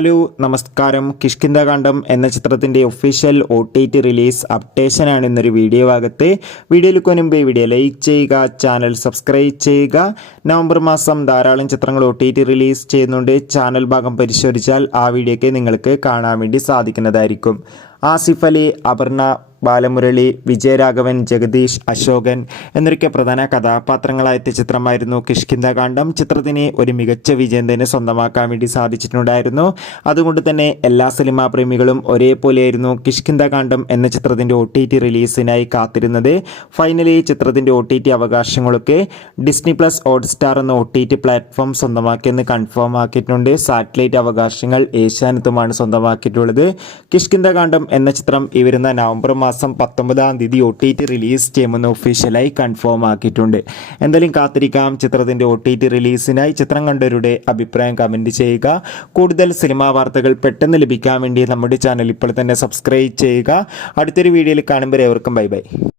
Hello നമസ്കാരം. കിഷ്കിന്ധാകാന്ഡം എന്ന ചിത്രത്തിൻ്റെ ഒഫീഷ്യൽ OTT റിലീസ് അപ്ഡേഷനാണ് ഇന്നൊരു വീഡിയോ ഭാഗത്ത്. വീഡിയോയിൽ മുൻപ് വീഡിയോ ലൈക്ക് ചെയ്യുക, ചാനൽ സബ്സ്ക്രൈബ് ചെയ്യുക. നവംബർ മാസം ധാരാളം ചിത്രങ്ങൾ OTT റിലീസ് ചെയ്യുന്നുണ്ട്. ചാനൽ ഭാഗം പരിശോധിച്ചാൽ ആ വീഡിയോയ്ക്ക് നിങ്ങൾക്ക് കാണാൻ വേണ്ടി സാധിക്കുന്നതായിരിക്കും. ആസിഫ് അലി, അപർണ ബാലമുരളി, വിജയരാഘവൻ, ജഗദീഷ്, അശോകൻ എന്നൊക്കെ പ്രധാന കഥാപാത്രങ്ങളായെത്തിയ ചിത്രമായിരുന്നു കിഷ്കിന്ധാകാന്ഡം. ചിത്രത്തിന് ഒരു മികച്ച വിജയം തന്നെ സ്വന്തമാക്കാൻ വേണ്ടി സാധിച്ചിട്ടുണ്ടായിരുന്നു. അതുകൊണ്ട് തന്നെ എല്ലാ സിനിമാ പ്രേമികളും ഒരേപോലെയായിരുന്നു കിഷ്കിന്ധാകാന്ഡം എന്ന ചിത്രത്തിൻ്റെ OTT റിലീസിനായി കാത്തിരുന്നത്. ഫൈനലി ചിത്രത്തിൻ്റെ OTT അവകാശങ്ങളൊക്കെ ഡിസ്നി പ്ലസ് ഹോട്ട്സ്റ്റാർ എന്ന OTT പ്ലാറ്റ്ഫോം സ്വന്തമാക്കിയെന്ന് കൺഫേം ആക്കിയിട്ടുണ്ട്. സാറ്റലൈറ്റ് അവകാശങ്ങൾ ഏഷ്യാനെറ്റുമാണ് സ്വന്തമാക്കിയിട്ടുള്ളത്. കിഷ്കിന്ധാകാന്ഡം എന്ന ചിത്രം ഈ വരുന്ന നവംബർ മാസം 19-ാം തീയതി OTT റിലീസ് ചെയ്യുമെന്ന് ഒഫീഷ്യലായി കൺഫേം ആക്കിയിട്ടുണ്ട്. എന്തായാലും കാത്തിരിക്കാം ചിത്രത്തിൻ്റെ OTT റിലീസിനായി. ചിത്രം കണ്ടവരുടെ അഭിപ്രായം കമൻറ്റ് ചെയ്യുക. കൂടുതൽ സിനിമാ വാർത്തകൾ പെട്ടെന്ന് ലഭിക്കാൻ വേണ്ടി നമ്മുടെ ചാനൽ ഇപ്പോൾ തന്നെ സബ്സ്ക്രൈബ് ചെയ്യുക. അടുത്തൊരു വീഡിയോയിൽ കാണുമ്പോൾ ഏവർക്കും ബൈ ബൈ.